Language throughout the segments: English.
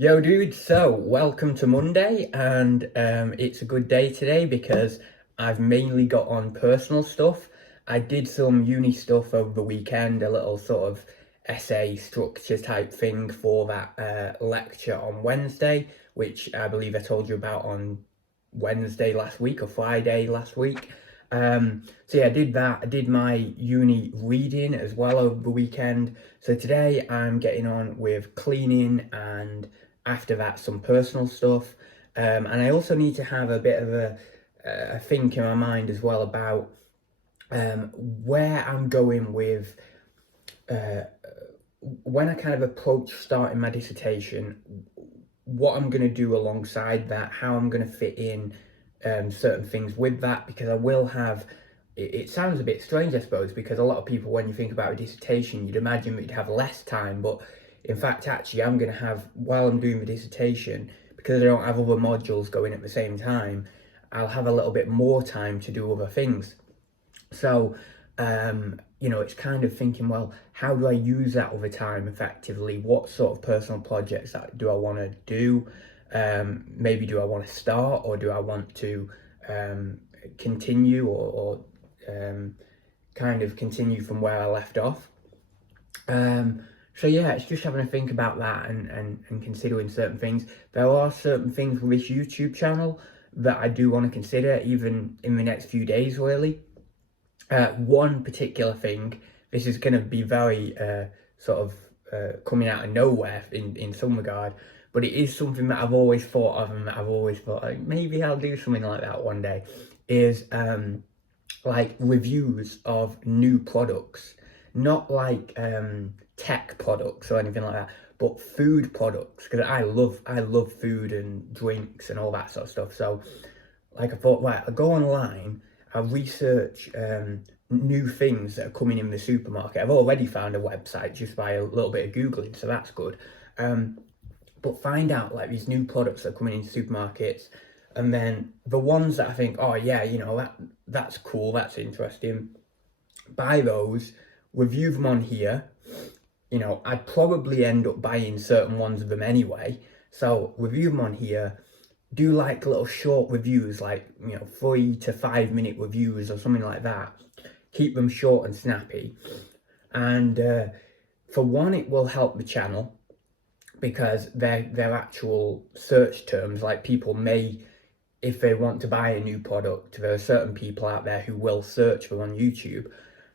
Yo dude, so welcome to Monday, and it's a good day today because I've mainly got on personal stuff. I did some uni stuff over the weekend, a little sort of essay structure type thing for that lecture on Wednesday, which I believe I told you about on Wednesday last week or Friday last week. So yeah, I did that. I did my uni reading as well over the weekend. So today I'm getting on with cleaning and after that some personal stuff. And I also need to have a bit of a think in my mind as well about where I'm going with when I kind of approach starting my dissertation, what I'm going to do alongside that, how I'm going to fit in certain things with that, because I will have, it sounds a bit strange, I suppose, because a lot of people, when you think about a dissertation, you'd imagine that you'd have less time, but in fact, actually, I'm going to have, while I'm doing the dissertation, because I don't have other modules going at the same time, I'll have a little bit more time to do other things. So, it's kind of thinking, well, how do I use that over time effectively? What sort of personal projects do I want to do? Maybe do I want to start, or do I want to continue or kind of continue from where I left off? So yeah, it's just having to think about that and considering certain things. There are certain things with this YouTube channel that I do want to consider, even in the next few days, really. One particular thing, this is going to be very coming out of nowhere in some regard, but it is something that I've always thought of and that I've always thought, like, maybe I'll do something like that one day, is like reviews of new products. Not like tech products or anything like that, but food products, because I love food and drinks and all that sort of stuff. So like I thought, right, I'll go online, I'll research new things that are coming in the supermarket. I've already found a website just by a little bit of Googling, so that's good. But find out like these new products that are coming into supermarkets, and then the ones that I think, oh yeah, that's cool, that's interesting, buy those, review them on here. I'd probably end up buying certain ones of them anyway. So review them on here, do like little short reviews, like 3 to 5 minute reviews or something like that. Keep them short and snappy. And for one, it will help the channel because they're actual search terms. Like people may, if they want to buy a new product, there are certain people out there who will search for on YouTube.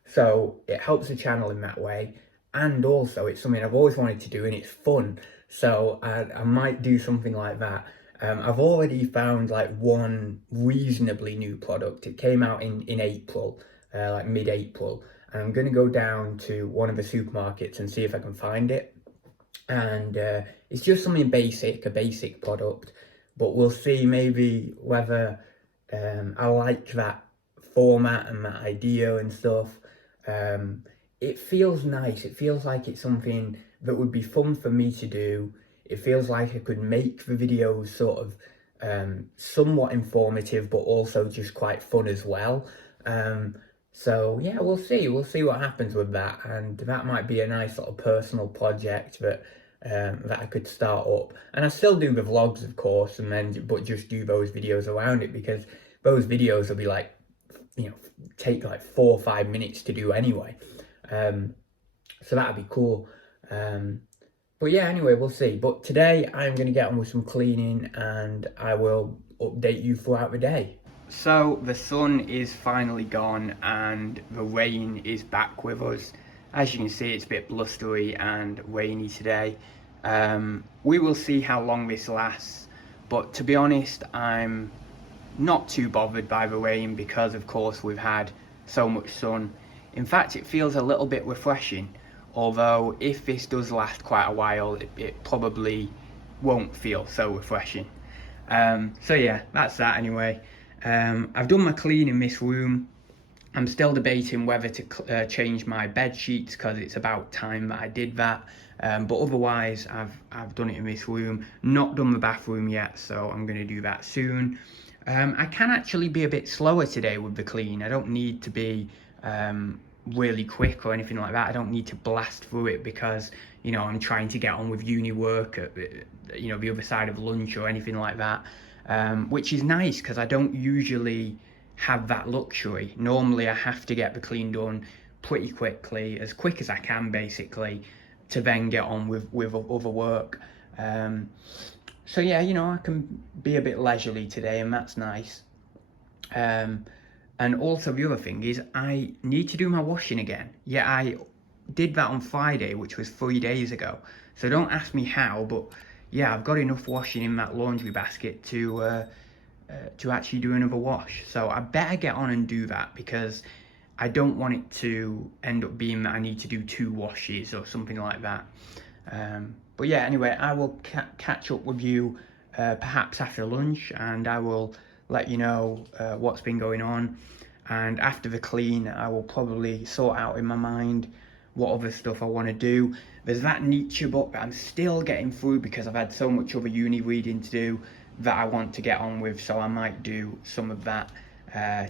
So it helps the channel in that way. And also it's something I've always wanted to do and it's fun. So I might do something like that. I've already found like one reasonably new product. It came out in April, like mid-April. And I'm going to go down to one of the supermarkets and see if I can find it. And it's just something basic, a basic product. But we'll see maybe whether I like that format and that idea and stuff. It feels nice. It feels like it's something that would be fun for me to do. It feels like I could make the videos sort of somewhat informative, but also just quite fun as well. So yeah, we'll see what happens with that, and that might be a nice sort of personal project that I could start up. And I still do the vlogs, of course, but just do those videos around it, because those videos will be like, take like 4 or 5 minutes to do anyway. So that'd be cool. But yeah, anyway, we'll see. But today I'm going to get on with some cleaning and I will update you throughout the day. So the sun is finally gone and the rain is back with us. As you can see, it's a bit blustery and rainy today. We will see how long this lasts, but to be honest, I'm not too bothered by the rain because of course we've had so much sun. In fact, it feels a little bit refreshing, although if this does last quite a while, it probably won't feel so refreshing. So yeah, that's that anyway. I've done my clean in this room. I'm still debating whether to change my bed sheets because it's about time that I did that. But otherwise, I've done it in this room. Not done the bathroom yet, so I'm going to do that soon. I can actually be a bit slower today with the clean. I don't need to be really quick or anything like that. I don't need to blast through it because I'm trying to get on with uni work you know, the other side of lunch or anything like that, which is nice because I don't usually have that luxury. Normally I have to get the clean done pretty quickly, as quick as I can basically, to then get on with other work. So yeah, you know, I can be a bit leisurely today, and that's nice. And also the other thing is I need to do my washing again. Yeah, I did that on Friday, which was 3 days ago. So don't ask me how, but yeah, I've got enough washing in that laundry basket to actually do another wash. So I better get on and do that, because I don't want it to end up being that I need to do 2 washes or something like that. But yeah, anyway, I will catch up with you perhaps after lunch, and I will let you know what's been going on. And after the clean, I will probably sort out in my mind what other stuff I want to do. There's that Nietzsche book that I'm still getting through because I've had so much other uni reading to do that I want to get on with, so I might do some of that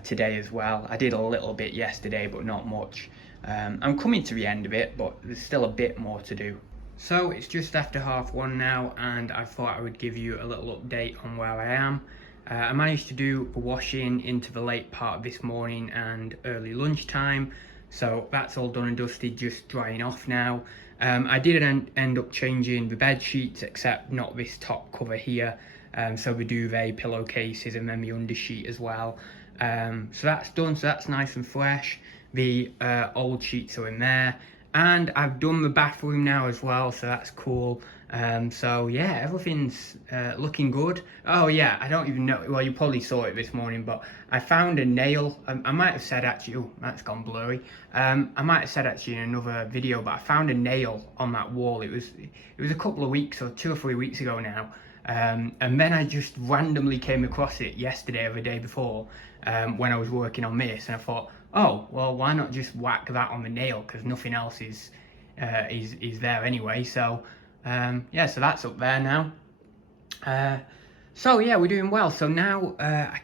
today as well. I did a little bit yesterday, but not much. I'm coming to the end of it, but there's still a bit more to do. So it's just after 1:30 now, and I thought I would give you a little update on where I am. I managed to do the washing into the late part of this morning and early lunchtime, so that's all done and dusted, just drying off now. I did end up changing the bed sheets, except not this top cover here, so the duvet, pillowcases, and then the undersheet as well. So that's done, so that's nice and fresh. The old sheets are in there, and I've done the bathroom now as well, so that's cool. So yeah, everything's looking good. Oh yeah, I don't even know, well, you probably saw it this morning, but I found a nail. I might have said actually, oh, that's gone blurry. I might have said actually in another video, but I found a nail on that wall. It was a couple of weeks, or 2 or 3 weeks ago now. And then I just randomly came across it yesterday or the day before, when I was working on this, and I thought, oh, well, why not just whack that on the nail, because nothing else is there anyway. So yeah, so that's up there now. So yeah, we're doing well. So now I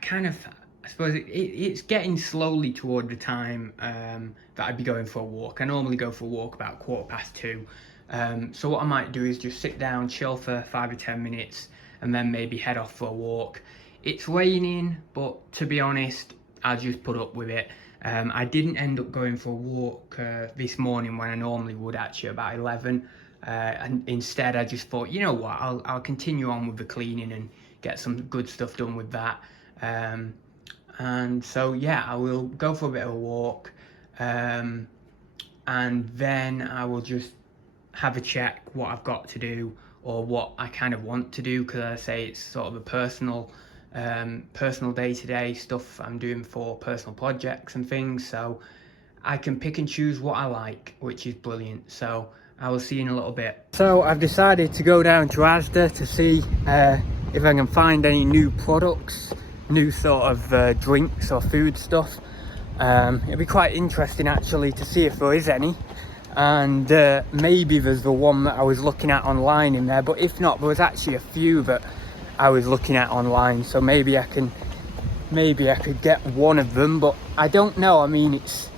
suppose it's getting slowly toward the time that I'd be going for a walk. I normally go for a walk about 2:15. So what I might do is just sit down, chill for 5 or 10 minutes, and then maybe head off for a walk. It's raining, but to be honest, I'll just put up with it. I didn't end up going for a walk this morning when I normally would, actually about 11. And instead I just thought, you know what, I'll continue on with the cleaning and get some good stuff done with that. And so yeah, I will go for a bit of a walk, and then I will just have a check what I've got to do, or what I kind of want to do, because I say it's sort of a personal day-to-day stuff I'm doing for personal projects and things, so I can pick and choose what I like, which is brilliant. So I will see you in a little bit. So I've decided to go down to Asda to see if I can find any new products, new sort of drinks or food stuff. It'll be quite interesting actually to see if there is any, and maybe there's the one that I was looking at online in there, but if not, there was actually a few that I was looking at online, so maybe I could get one of them, but I don't know. I mean, it's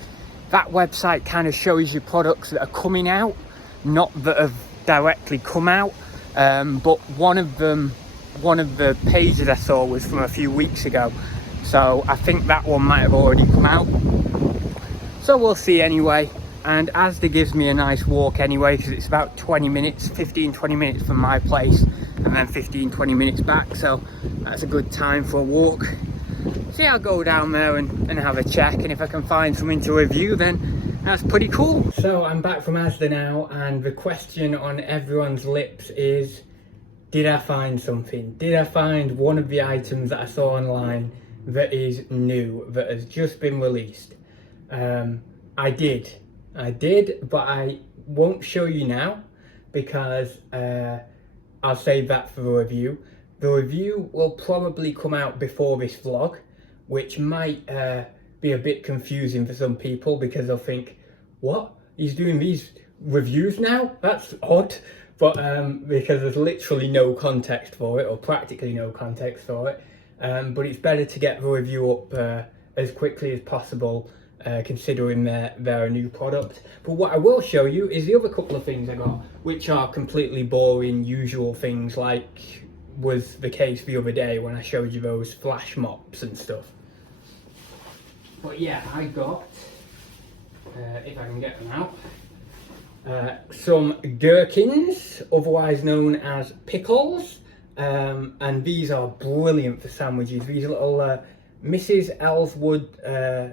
that website kind of shows you products that are coming out, not that have directly come out, but one of the pages I saw was from a few weeks ago, so I think that one might have already come out, so we'll see anyway. And Asda gives me a nice walk anyway, because it's about 20 minutes, 15-20 minutes from my place, and then 15-20 minutes back, so that's a good time for a walk. So yeah, I'll go down there and have a check, and if I can find something to review, then that's pretty cool. So I'm back from Asda now, and the question on everyone's lips is, did I find something? Did I find one of the items that I saw online that is new, that has just been released? I did, but I won't show you now, because I'll save that for the review. The review will probably come out before this vlog, which might be a bit confusing for some people, because they'll think, what? He's doing these reviews now? That's odd. But because there's literally no context for it, or practically no context for it. But it's better to get the review up as quickly as possible, considering they're a new product. But what I will show you is the other couple of things I got, which are completely boring, usual things, like was the case the other day when I showed you those flash mops and stuff. But yeah, I got, if I can get them out, some gherkins, otherwise known as pickles, and these are brilliant for sandwiches. These little Mrs. Ellswood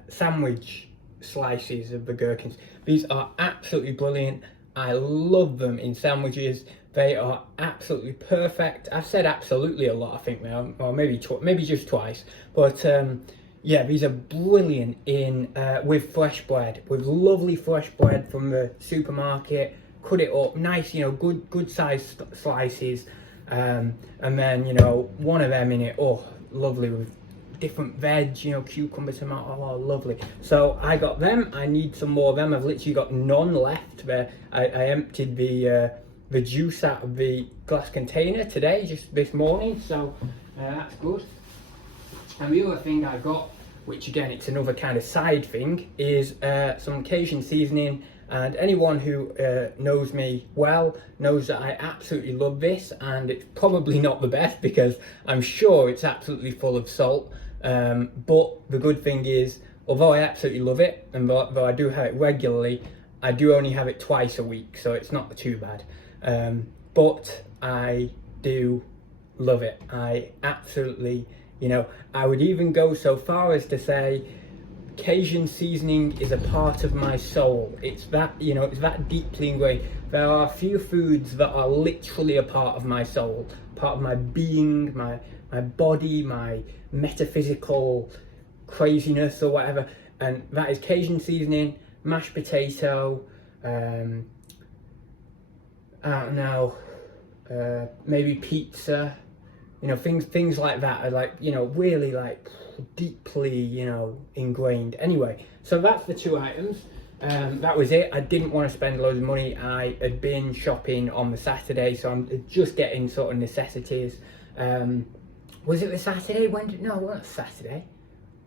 sandwich slices of the gherkins. These are absolutely brilliant. I love them in sandwiches. They are absolutely perfect. I've said absolutely a lot, I think now, or maybe just twice. But yeah, these are brilliant in with fresh bread, with lovely fresh bread from the supermarket. Cut it up nice, good sized slices, and then one of them in it. Oh, lovely, with different veg, cucumber, tomato. Oh, lovely. So I got them. I need some more of them. I've literally got none left. There, I emptied the juice out of the glass container today, just this morning. So that's good. And the other thing I got, which again, it's another kind of side thing, is some Cajun seasoning. And anyone who knows me well knows that I absolutely love this, and it's probably not the best because I'm sure it's absolutely full of salt. But the good thing is, although I absolutely love it, and though I do have it regularly, I do only have it twice a week, so it's not too bad. But I do love it. I absolutely, I would even go so far as to say Cajun seasoning is a part of my soul. It's that, it's that deeply ingrained. There are a few foods that are literally a part of my soul, part of my being, my body, my metaphysical craziness or whatever, and that is Cajun seasoning, mashed potato, I don't know, maybe pizza, things like that are like, really like deeply, ingrained. Anyway, so that's the two items. That was it. I didn't want to spend loads of money. I had been shopping on the Saturday, so I'm just getting sort of necessities. Was it the Saturday? No, it wasn't Saturday.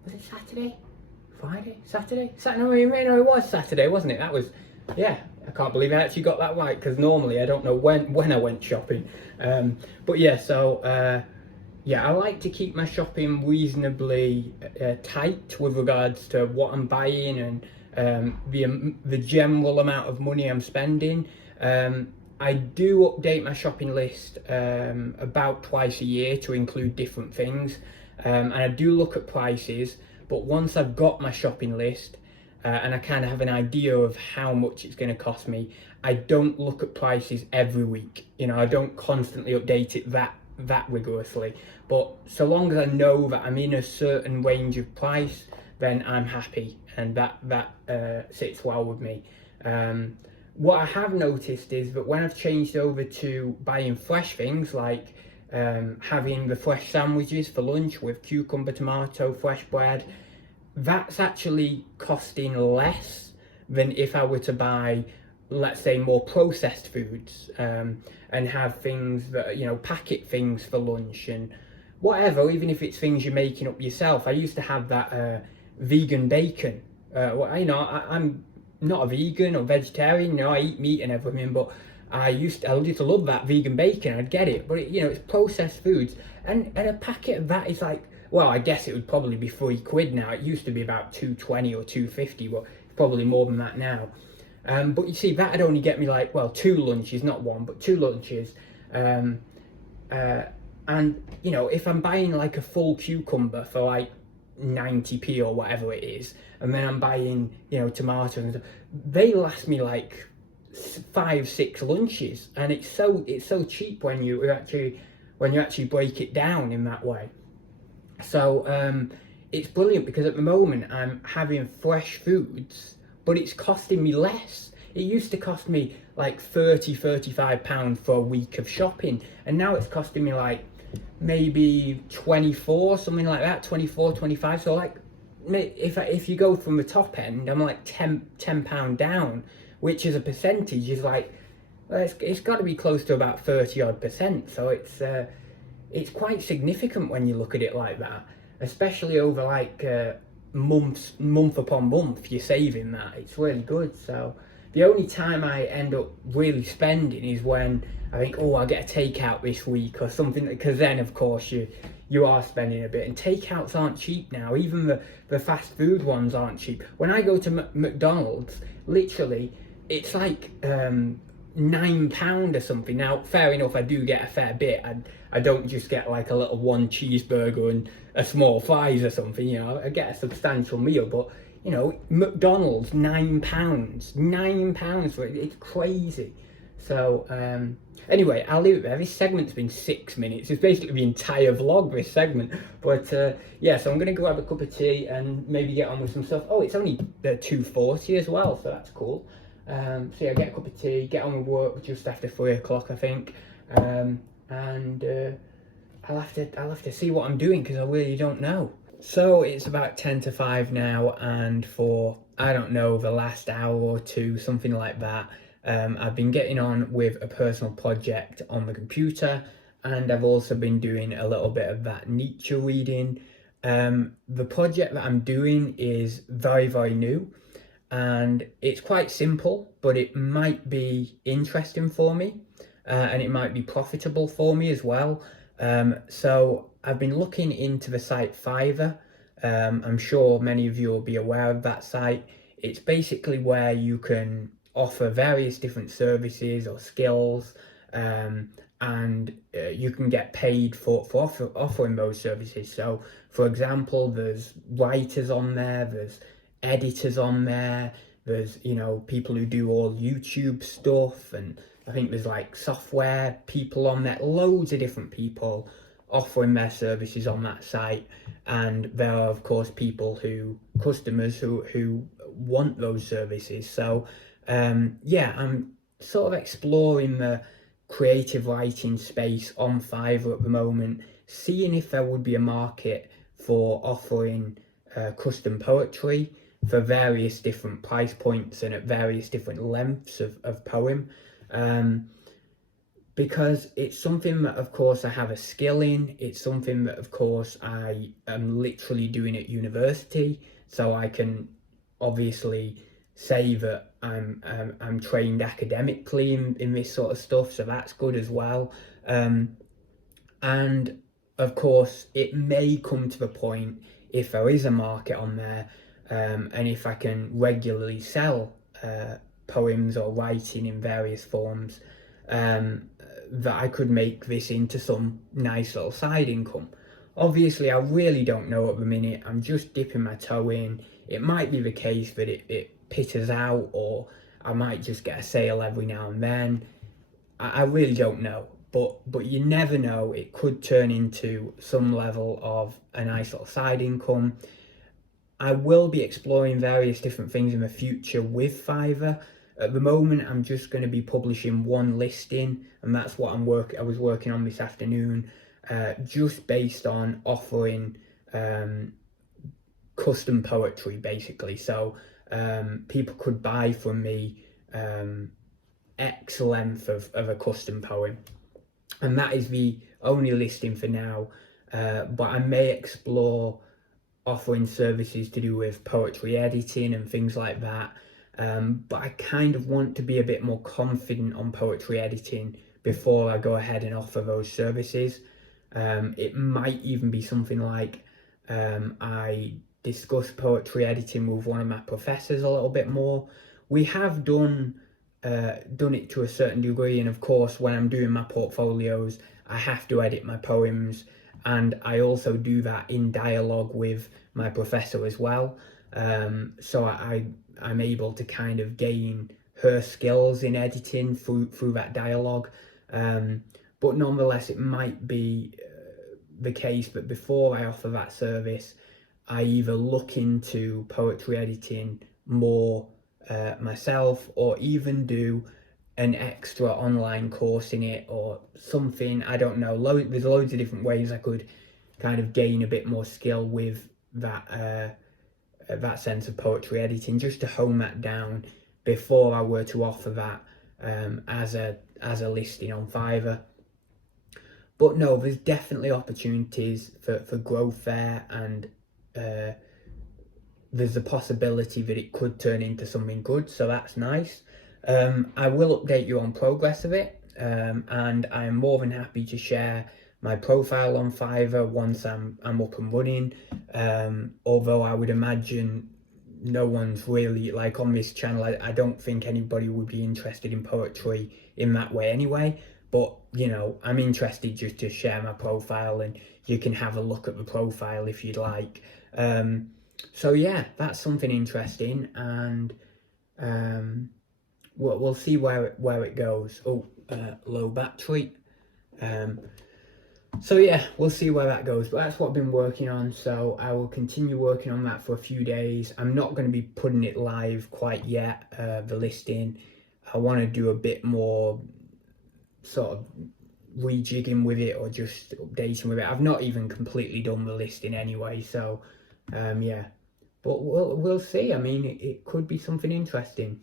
Was it Saturday? Friday? Saturday? No, it was Saturday, wasn't it? That was, yeah. I can't believe I actually got that right, because normally I don't know when I went shopping. But yeah, so yeah, I like to keep my shopping reasonably tight with regards to what I'm buying and the general amount of money I'm spending. I do update my shopping list about twice a year to include different things, and I do look at prices. But once I've got my shopping list and I kind of have an idea of how much it's going to cost me, I don't look at prices every week. I don't constantly update it that rigorously. But so long as I know that I'm in a certain range of price, then I'm happy, and that sits well with me. What I have noticed is that when I've changed over to buying fresh things, like having the fresh sandwiches for lunch with cucumber, tomato, fresh bread, that's actually costing less than if I were to buy, let's say, more processed foods, and have things that, packet things for lunch and whatever, even if it's things you're making up yourself. I used to have that vegan bacon. I'm not a vegan or vegetarian, I eat meat and everything, but I used to love that vegan bacon. I'd get it, but it's processed foods, and a packet of that is like, well, I guess it would probably be £3 now. It used to be about £2.20 or £2.50, but it's probably more than that now. But you see, that'd only get me like, well, 2 lunches, not one, but 2 lunches. And if I'm buying like a full cucumber for like 90p or whatever it is, and then I'm buying, tomatoes and stuff, they last me like 5-6 lunches, and it's so cheap when you actually break it down in that way. So it's brilliant, because at the moment I'm having fresh foods, but it's costing me less. It used to cost me like £35 for a week of shopping, and now it's costing me like maybe 24, something like that, 24, 25. So like, if you go from the top end, I'm like £10 down, which as a percentage is like, well, it's got to be close to about 30-odd%. So it's quite significant when you look at it like that, especially over like month upon month, you're saving that. It's really good. So the only time I end up really spending is when I think, oh, I'll get a takeout this week or something, because then of course you are spending a bit, and takeouts aren't cheap now. Even the fast food ones aren't cheap. When I go to McDonald's, literally it's like £9 or something. Now, fair enough, I do get a fair bit. I don't just get like a little one cheeseburger and a small fries or something. You know, I get a substantial meal. But you know, McDonald's, £9 for it. It's crazy. So anyway, I'll leave it there. This segment's been 6 minutes. It's basically the entire vlog, this segment. But yeah, so I'm gonna grab a cup of tea and maybe get on with some stuff. Oh, it's only 2:40 as well, so that's cool. So yeah, get a cup of tea, get on with work just after 3 o'clock, I think, and I'll have to see what I'm doing, because I really don't know. So it's about 10 to 5 now, and for, I don't know, the last hour or two, something like that, I've been getting on with a personal project on the computer, and I've also been doing a little bit of that Nietzsche reading. The project that I'm doing is very, very new, and it's quite simple, but it might be interesting for me, and it might be profitable for me as well. So I've been looking into the site Fiverr. I'm sure many of you will be aware of that site. It's basically where you can offer various different services or skills, and you can get paid for offering those services. So for example, there's writers on there, there's editors on there, there's, you know, people who do all YouTube stuff, and I think there's like software people on there, loads of different people offering their services on that site. And there are of course customers who want those services. So yeah, I'm sort of exploring the creative writing space on Fiverr at the moment, seeing if there would be a market for offering custom poetry for various different price points and at various different lengths of poem, because it's something that of course I have a skill in. It's something that of course I am literally doing at university, so I can obviously say that I'm trained academically in this sort of stuff, so that's good as well. And of course it may come to the point, if there is a market on there, and if I can regularly sell poems or writing in various forms, that I could make this into some nice little side income. Obviously, I really don't know at the minute. I'm just dipping my toe in. It might be the case that it peters out, or I might just get a sale every now and then. I really don't know. But you never know. It could turn into some level of a nice little side income. I will be exploring various different things in the future with Fiverr. At the moment, I'm just going to be publishing one listing, and that's what I was working on this afternoon, just based on offering custom poetry, basically. So people could buy from me X length of a custom poem, and that is the only listing for now. But I may explore offering services to do with poetry editing and things like that. But I kind of want to be a bit more confident on poetry editing before I go ahead and offer those services. It might even be something like I discuss poetry editing with one of my professors a little bit more. We have done it to a certain degree, and of course when I'm doing my portfolios I have to edit my poems, and I also do that in dialogue with my professor as well. So I'm able to kind of gain her skills in editing through that dialogue. But nonetheless, it might be the case that before I offer that service, I either look into poetry editing more myself, or even do an extra online course in it or something. I don't know. There's loads of different ways I could kind of gain a bit more skill with that sense of poetry editing, just to hone that down before I were to offer that as a listing on Fiverr. But no, there's definitely opportunities for growth there, and there's a possibility that it could turn into something good, so that's nice. I will update you on progress of it, and I'm more than happy to share my profile on Fiverr once I'm up and running. Although I would imagine no one's really, like, on this channel, I don't think anybody would be interested in poetry in that way anyway. But, you know, I'm interested just to share my profile, and you can have a look at the profile if you'd like. So yeah, that's something interesting, and we'll see where it goes. Oh, low battery. So yeah, we'll see where that goes, but that's what I've been working on, so I will continue working on that for a few days. I'm not going to be putting it live quite yet, the listing. I want to do a bit more sort of rejigging with it, or just updating with it. I've not even completely done the listing anyway, so yeah, but we'll see. I mean, it could be something interesting.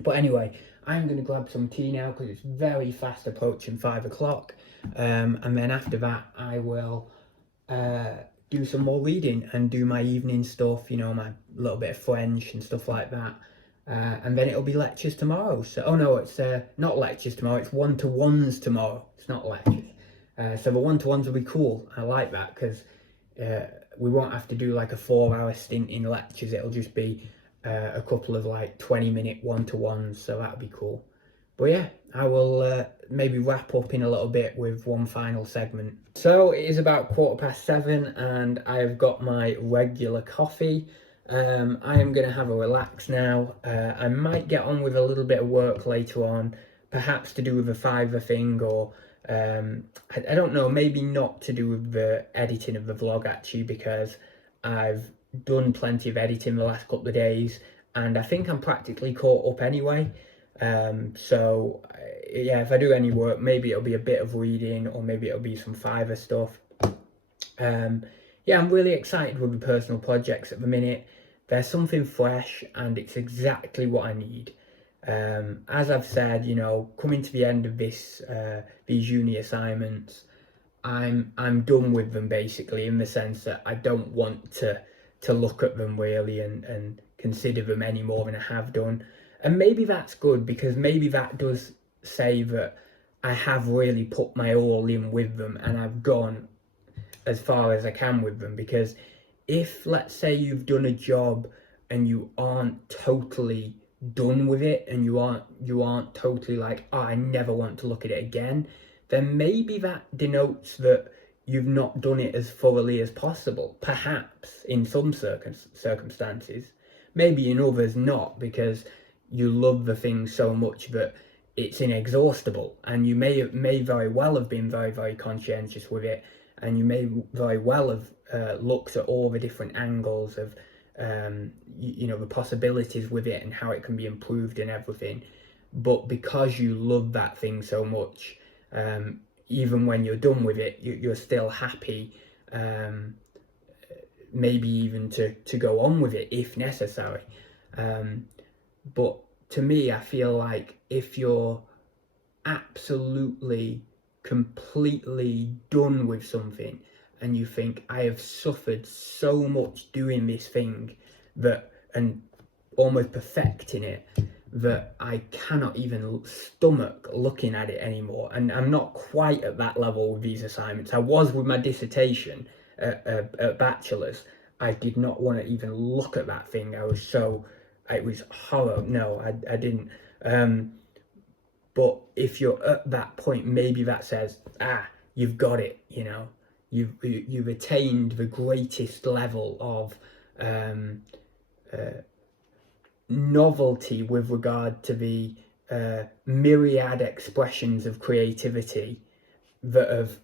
But anyway, I'm going to grab some tea now because it's very fast approaching 5 o'clock. And then after that, I will do some more reading and do my evening stuff, you know, my little bit of French and stuff like that. And then it'll be lectures tomorrow. So, oh no, it's not lectures tomorrow, it's one-to-ones tomorrow. It's not lectures. So the one-to-ones will be cool. I like that because we won't have to do like a 4-hour stint in lectures. It'll just be a couple of like 20-minute one-to-ones, so that'll be cool. But yeah, I will maybe wrap up in a little bit with one final segment. So it is about 7:15 and I've got my regular coffee. I am going to have a relax now. I might get on with a little bit of work later on, perhaps to do with the Fiverr thing, or I don't know, maybe not to do with the editing of the vlog actually, because I've done plenty of editing the last couple of days and I think I'm practically caught up anyway. So yeah, if I do any work, maybe it'll be a bit of reading, or maybe it'll be some Fiverr stuff. Yeah, I'm really excited with the personal projects at the minute. There's something fresh and it's exactly what I need. As I've said, you know, coming to the end of this these uni assignments, I'm done with them basically, in the sense that I don't want to look at them really and consider them any more than I have done. And maybe that's good, because maybe that does say that I have really put my all in with them and I've gone as far as I can with them. Because if, let's say, you've done a job and you aren't totally done with it, and you aren't totally like, oh, I never want to look at it again, then maybe that denotes that you've not done it as thoroughly as possible. Perhaps in some circumstances, maybe in others not, because you love the thing so much that it's inexhaustible, and you may very well have been very, very conscientious with it, and you may very well have looked at all the different angles of you know, the possibilities with it and how it can be improved and everything. But because you love that thing so much, even when you're done with it, you're still happy, maybe even to go on with it if necessary. But to me, I feel like if you're absolutely, completely done with something, and you think, I have suffered so much doing this thing, that, and almost perfecting it, that I cannot even stomach looking at it anymore. And I'm not quite at that level with these assignments. I was with my dissertation at bachelor's. I did not want to even look at that thing. It was horror. No, I didn't. But if you're at that point, maybe that says, you've got it, you know. You've attained the greatest level of novelty with regard to the myriad expressions of creativity that have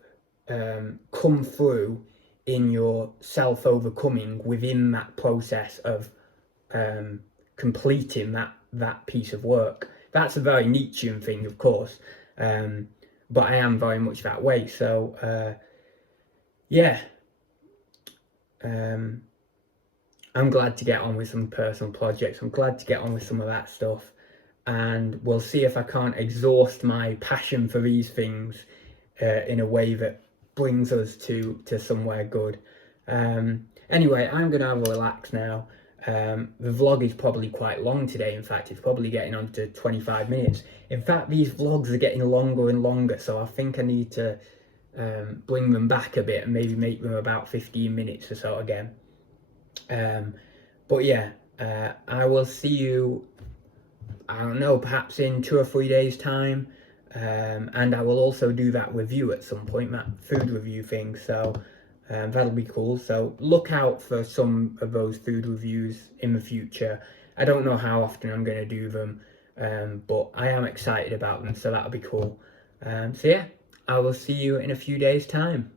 come through in your self-overcoming within that process of completing that piece of work. That's a very Nietzschean thing, of course, but I am very much that way. So yeah, I'm glad to get on with some personal projects. I'm glad to get on with some of that stuff, and we'll see if I can't exhaust my passion for these things in a way that brings us to somewhere good. Anyway, I'm gonna have a relax now. The vlog is probably quite long today. In fact, it's probably getting on to 25 minutes. In fact, these vlogs are getting longer and longer, so I think I need to bring them back a bit and maybe make them about 15 minutes or so again. But yeah, I will see you, I don't know, perhaps in 2 or 3 days' time. And I will also do that review at some point, that food review thing. So that'll be cool. So look out for some of those food reviews in the future. I don't know how often I'm going to do them, but I am excited about them, so that'll be cool. So yeah, I will see you in a few days' time.